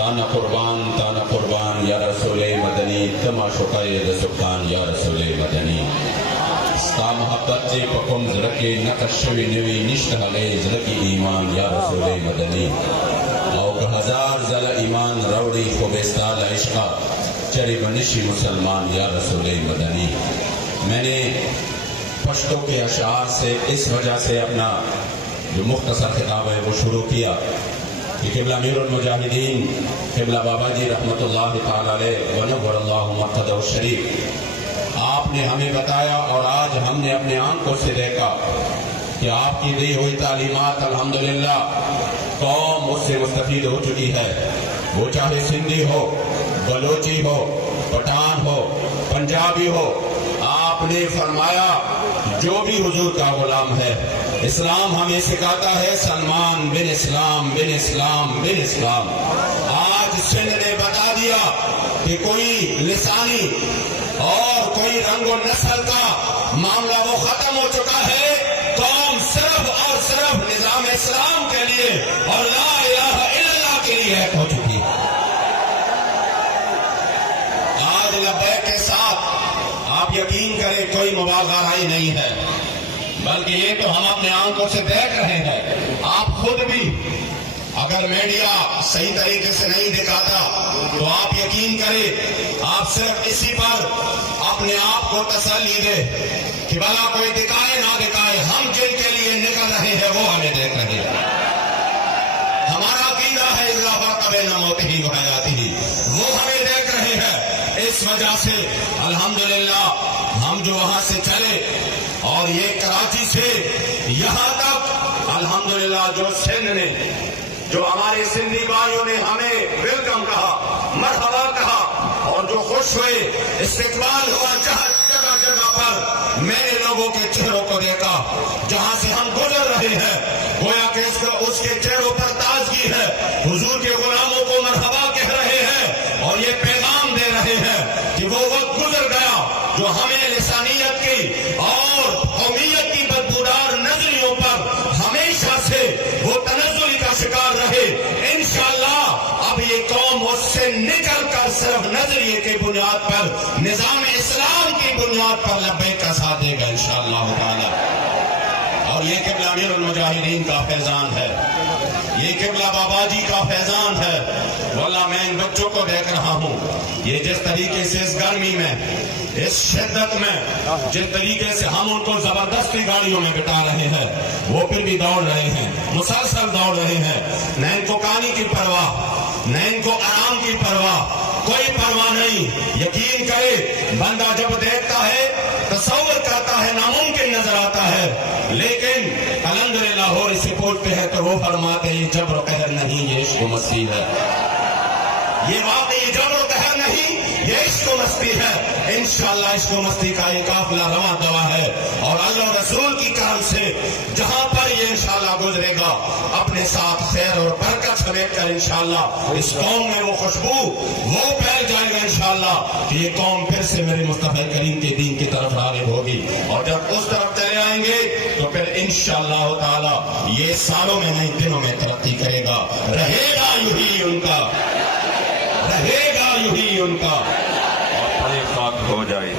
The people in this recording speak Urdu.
تانا قربان یا رسول مدنی تما شقائد سبحان یا رسول مدنی ستا محبت جے پکم زرکی نقشوی نوی نشتہ لے زرکی ایمان یا رسول مدنی او کہ ہزار زل ایمان روڑی خوبستا لعشقہ چرے بنشی مسلمان یا رسول مدنی. میں نے پشتو کے اشعار سے اس وجہ سے اپنا جو مختصر خطاب ہے وہ شروع کیا کہ قبلہ امیر المجاہدین قبلہ بابا جی رحمت اللہ تعالی علیہ ونور اللہ مرتضی الشریف آپ نے ہمیں بتایا اور آج ہم نے اپنے آنکھوں سے دیکھا کہ آپ کی دی ہوئی تعلیمات الحمدللہ قوم اس سے مستفید ہو چکی ہے. وہ چاہے سندھی ہو، بلوچی ہو، پٹھان ہو، پنجابی ہو، آپ نے فرمایا جو بھی حضور کا غلام ہے اسلام ہمیں سکھاتا ہے سلمان بن اسلام بن اسلام بن اسلام. آج سندھ نے بتا دیا کہ کوئی لسانی اور کوئی رنگ و نسل کا معاملہ وہ ختم ہو چکا ہے. قوم صرف اور صرف نظام اسلام کے لیے اور لا الہ الا اللہ کے لیے ایک ہو چکی ہے. آج لبیک کے ساتھ آپ یقین کریں کوئی مبالغہ رائی نہیں ہے، بلکہ یہ تو ہم اپنے آنکھوں سے دیکھ رہے ہیں. آپ خود بھی اگر میڈیا صحیح طریقے سے نہیں دکھاتا تو آپ یقین کریں آپ صرف اسی پر اپنے آپ کو تسلی دے کہ بھلا کوئی دکھائے نہ دکھائے، ہم جن کے لیے نکل رہے ہیں وہ ہمیں دیکھ رہے ہیں. ہمارا عقیدہ ہے اضافہ کبھی نہ ہوتی ہی حیاتی ہی، وہ ہمیں دیکھ رہے ہیں. اس وجہ سے الحمدللہ ہم جو وہاں سے چلے اور یہ کراچی سے یہاں تک الحمدللہ جو سندھ نے، جو ہمارے سندھی بھائیوں نے ہمیں ویلکم کہا، مرحبا کہا اور جو خوش ہوئے، استقبال ہوا جگہ جگہ پر. میں نے لوگوں کے چہروں کو دیکھا جہاں سے ہم گزر رہے ہیں، گویا کہ اس کے چہروں پر تازگی ہے. حضور کے غلاموں کو مرحبا کہہ رہے ہیں اور یہ پیغام دے رہے ہیں کہ وہ وقت گزر گیا جو ہمیں لسانیت کی اور قومیت کی بدبودار نظریوں پر ہمیشہ سے وہ تنزلی کا شکار رہے. انشاءاللہ اب یہ قوم اس سے نکل کر صرف نظریے کی بنیاد پر، نظام اسلام کی بنیاد پر لبیک کا ساتھ دے گا انشاءاللہ تعالی. اور یہ قبلہ امیر المجاہدین کا فیضان ہے، یہ قبلہ بابا جی کا فیضان ہے. واللہ میں ان بچوں کو دیکھ رہا ہوں، یہ جس طریقے سے اس گرمی میں، اس شدت میں، جس طریقے سے ہم ان کو زبردستی گاڑیوں میں بٹا رہے ہیں، وہ پھر بھی دوڑ رہے ہیں، مسلسل دوڑ رہے ہیں. نہ ان کو کانی کی پرواہ، نہ ان کو آرام کی پرواہ، کوئی پرواہ نہیں. یقین کرے بندہ جب دیکھتا ہے تصور کرتا ہے ناممکن نظر آتا ہے، لیکن الحمدللہ لاہور سے پوچھتے ہیں تو وہ فرماتے ہیں جبر و قہر نہیں، یہ عشق و مستی ہے. یہ واقعی جبر و قہر نہیں، یہ عشق و مستی ہے. انشاءاللہ عشق و مستی کا یہ قافلہ رواں دوا ہے اور اللہ رسول کی کرم سے جہاں پر یہ انشاءاللہ گزرے گا اپنے ساتھ خیر اور برکت سمیٹ کر انشاءاللہ اس قوم میں وہ خوشبو وہ پھیل جائے گا انشاءاللہ کہ یہ قوم پھر سے میرے مصطفی کریم کے دین کی طرف راغب ہوگی. اور جب اس طرف چلے آئیں گے تو پھر انشاءاللہ تعالی یہ سالوں میں نہیں دنوں میں ترقی کرے گا. رہے گا یوں ہی ان کا، رہے گا یوں ہی ان کا اور خاک ہو جائے.